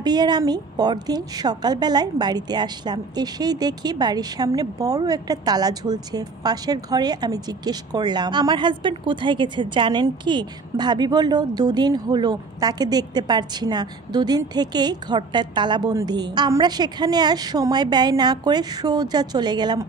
ভাবি আর আমি পরদিন সকালবেলায় বাড়িতে আসলাম। এসেই দেখি বাড়ির সামনে বড় একটা তালা ঝুলছে। পাশের ঘরে আমি জিজ্ঞেস করলাম, আমার হাজবেন্ড কোথায় গেছে জানেন কি? ভাবি বলল, দুদিন হলো তাকে দেখতে পারছি না, দুদিন থেকেই ঘরটার তালাবন্দি। আমরা সেখানে আর সময় ব্যয় না করে সোজা চলে গেলাম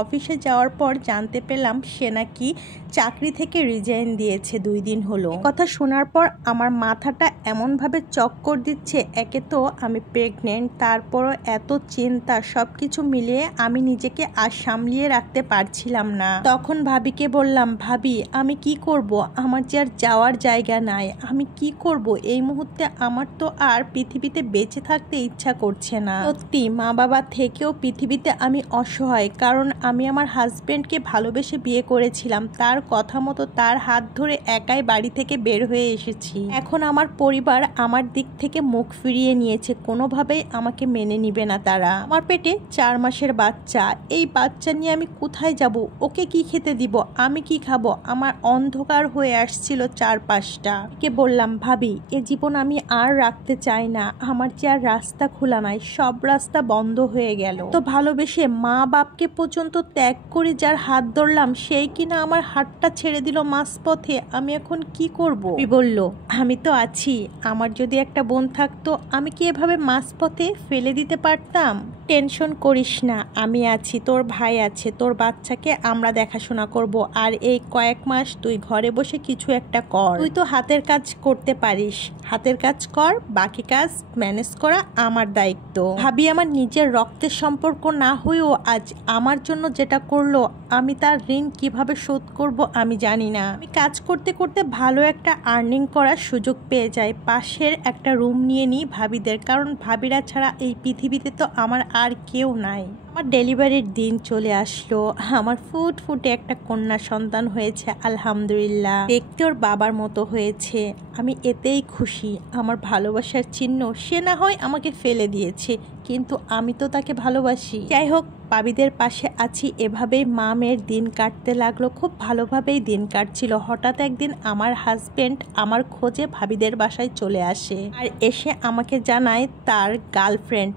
অফিসে যাওয়ার পর জানতে পেলাম সে নাকি চাকরি থেকে রিজাইন দিয়েছে 2 দিন হলো। কথা শোনার পর আমার মাথাটা এমনভাবে চক্কর দিচ্ছে। একে তো আমি প্রেগনেন্ট, তারপরও এত চিন্তা, সবকিছু মিলিয়ে আমি নিজেকে আর সামলিয়ে রাখতে পারছিলাম না। তখন ভাবিকে বললাম, ভাবি আমি কি করব, আমার যে আর যাওয়ার জায়গা নাই, আমি কি করব এই মুহূর্তে? আমার তো আর পৃথিবীতে বেঁচে থাকতে ইচ্ছা করছে না। সত্যি মা বাবা থেকেও পৃথিবীতে আমি অসহায়, কারণ আমি আমার হাজবেন্ডকে ভালোবেসে বিয়ে করেছিলাম, তার কথা মতো তার হাত ধরে একাই বাড়ি থেকে বের হয়ে এসেছি। এখন আমার পরিবার আমার দিক থেকে মুখ ফিরিয়ে নিয়েছে, কোনোভাবেই আমাকে মেনে নিবে না তারা। আমার পেটে 4 মাসের বাচ্চা, এই বাচ্চা নিয়ে আমি কোথায় যাব? ওকে কি খেতে দিব? আমি কি খাবো? আমার অন্ধকার হয়ে আসছিল চারপাশটা। কে বললাম, ভাবি এ জীবন আমি আর রাখতে চাই না, আমার যে আর রাস্তা খোলা নাই, সব রাস্তা বন্ধ হয়ে গেল। তো ভালোবেসে মা বাপকে পর্যন্ত ত্যাগ করে যার হাত ধরলাম, সেই কিনা আমার হাতটা ছেড়ে দিল মাঝপথে। আমি এখন কি করব? বলল, আমি তো আছি, আমার যদি একটা বোন থাকতো আমি কি এভাবে মাঝপথে ফেলে দিতে পারতাম? টেনশন করিস না, আমি আছি, তোর ভাই আছে, তোর বাচ্চাকে আমরা দেখাশোনা করব। আর এই কয়েক মাস তুই ঘরে বসে কিছু একটা কর। তুই তো হাতের কাজ করতে পারিস, হাতের কাজ কর, বাকি কাজ ম্যানেজ করা আমার দায়িত্ব। ভাবি আমার নিজের রক্তের সম্পর্ক না হয়েও আজ আমার জন্য যেটা করলো, আমি তার ঋণ কিভাবে শোধ করব আমি জানি না। আমি কাজ করতে করতে ভালো একটা আর্নিং করার সুযোগ পেয়ে যাই, পাশের একটা রুম নিয়ে নিই ভাবিদের, কারণ ভাবিরা ছাড়া এই পৃথিবীতে তো আমার আর কেউ নাই। আমার ডেলিভারির দিন চলে আসলো, আমার ফুটফুটে একটা কন্যা সন্তান হয়েছে, আলহামদুলিল্লাহ। দেখতে ওর বাবার মতো হয়েছে, আমি এতেই খুশি। আমার ভালোবাসার চিহ্ন সে না হয় আমাকে ফেলে দিয়েছে, কিন্তু আমি তো তাকে ভালোবাসি। যাই হোক, ভাবিদের পাশে আছি, এভাবেই মা মেয়ের দিন কাটতে লাগলো। খুব ভালোভাবেই দিন কাটছিল। হঠাৎ একদিন আমার হাজবেন্ড আমার খোঁজে ভাবিদের বাসায় চলে আসে, আর এসে আমাকে জানায় তার গার্লফ্রেন্ড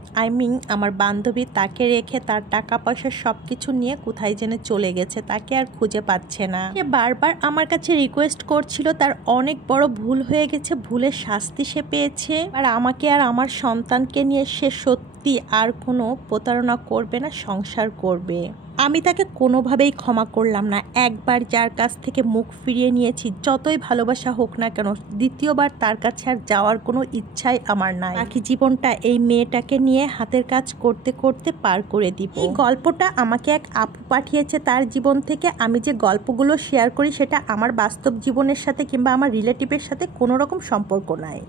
আমার বান্ধবী তাকে রেখে তার টাকা পয়সা সবকিছু নিয়ে কোথায় যেন চলে গেছে, তাকে আর খুঁজে পাচ্ছে না। সে বারবার আমার কাছে রিকোয়েস্ট করছিল, তার অনেক বড় ভুল হয়ে গেছে, ভুলের শাস্তি সে পেয়েছে, আর আমাকে আর আমার সন্তানকে নিয়ে সে সত্যি আর কোনো প্রতারণা করবে না, সংসার করবে। আমি তাকে কোনোভাবেই ক্ষমা করলাম না। একবার যার কাছ থেকে মুখ ফিরিয়ে নিয়েছি, যতই ভালোবাসা হোক না কেন, দ্বিতীয়বার তার কাছে আর যাওয়ার কোনো ইচ্ছাই আমার নাই। বাকি জীবনটা এই মেয়েটাকে নিয়ে হাতের কাজ করতে করতে পার করে দিব। এই গল্পটা আমাকে এক আপু পাঠিয়েছে তার জীবন থেকে। আমি যে গল্পগুলো শেয়ার করি সেটা আমার বাস্তব জীবনের সাথে কিংবা আমার রিলেটিভের সাথে কোনো রকম সম্পর্ক নাই।